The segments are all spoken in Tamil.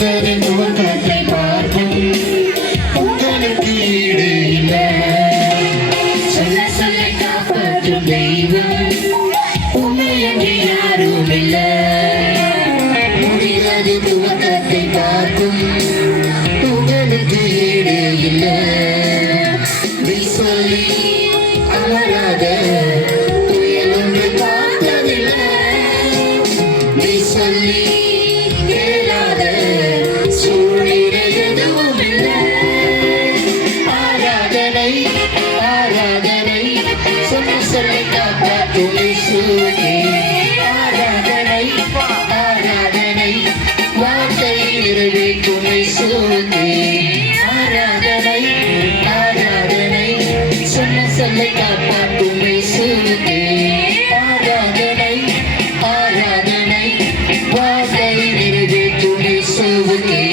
முடிந்ததன் துவக்கத்தை பார்க்கும் உங்களுக்கு ஈடு இல்லை. சொல்ல சொல்ல காப்பாற்றும் தெய்வம் உண்மையன்றி யாரும் இல்லை. முடிந்தது துவக்கத்தை பார்க்கும் உங்களுக்கு ஈடு இல்லை. நீ சொல்லி அமராத புயல் ஒன்று பார்த்ததில்லை. நீ சொல்லி கேளாத சூழ்நிலை எதுவும் இல்லை. ஆராதனை ஆராதனை சொன்ன சொல்லை காப்பாற்றும் இயேசுவுக்கே ஆராதனை ஆராதனை வார்த்தை நிறைவேற்றும் இயேசுவுக்கே ஆராதனை ஆராதனை சொன்ன சொல்லை காப்பாற்றும் இயேசுவுக்கே ஆராதனை ஆராதனை வார்த்தை நிறைவேற்றும் இயேசுவுக்கே.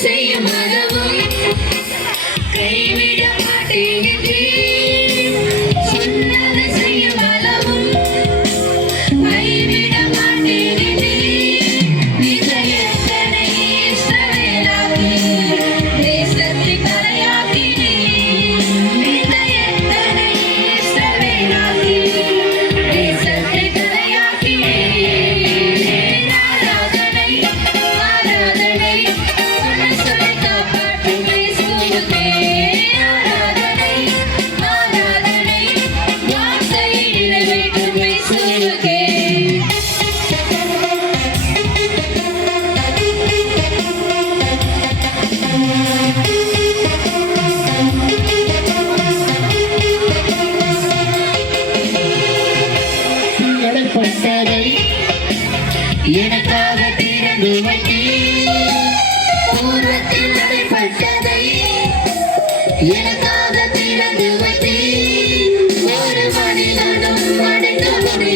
செய்யும் அளவும் கைவிட மாட்டேன் என்று சொன்னதை செய்யும் அளவும் கைவிட மாட்டேன் என்று இதயத்தனை இஸ்ரவேலாக்கி தேசத்தை தலையாக்கினே. இதயத்தனை இஸ்ரவேலாக்கி தேசத்தை தலையாக்கினே. ஆராதனை ஆராதனை எனக்காக திறந்து வைத்தீர். பூர்வத்தில் நடைபட்டதை எனக்காக திறந்து வைத்தீர். ஒரு மனிதனும் அடைக்க முடியும்.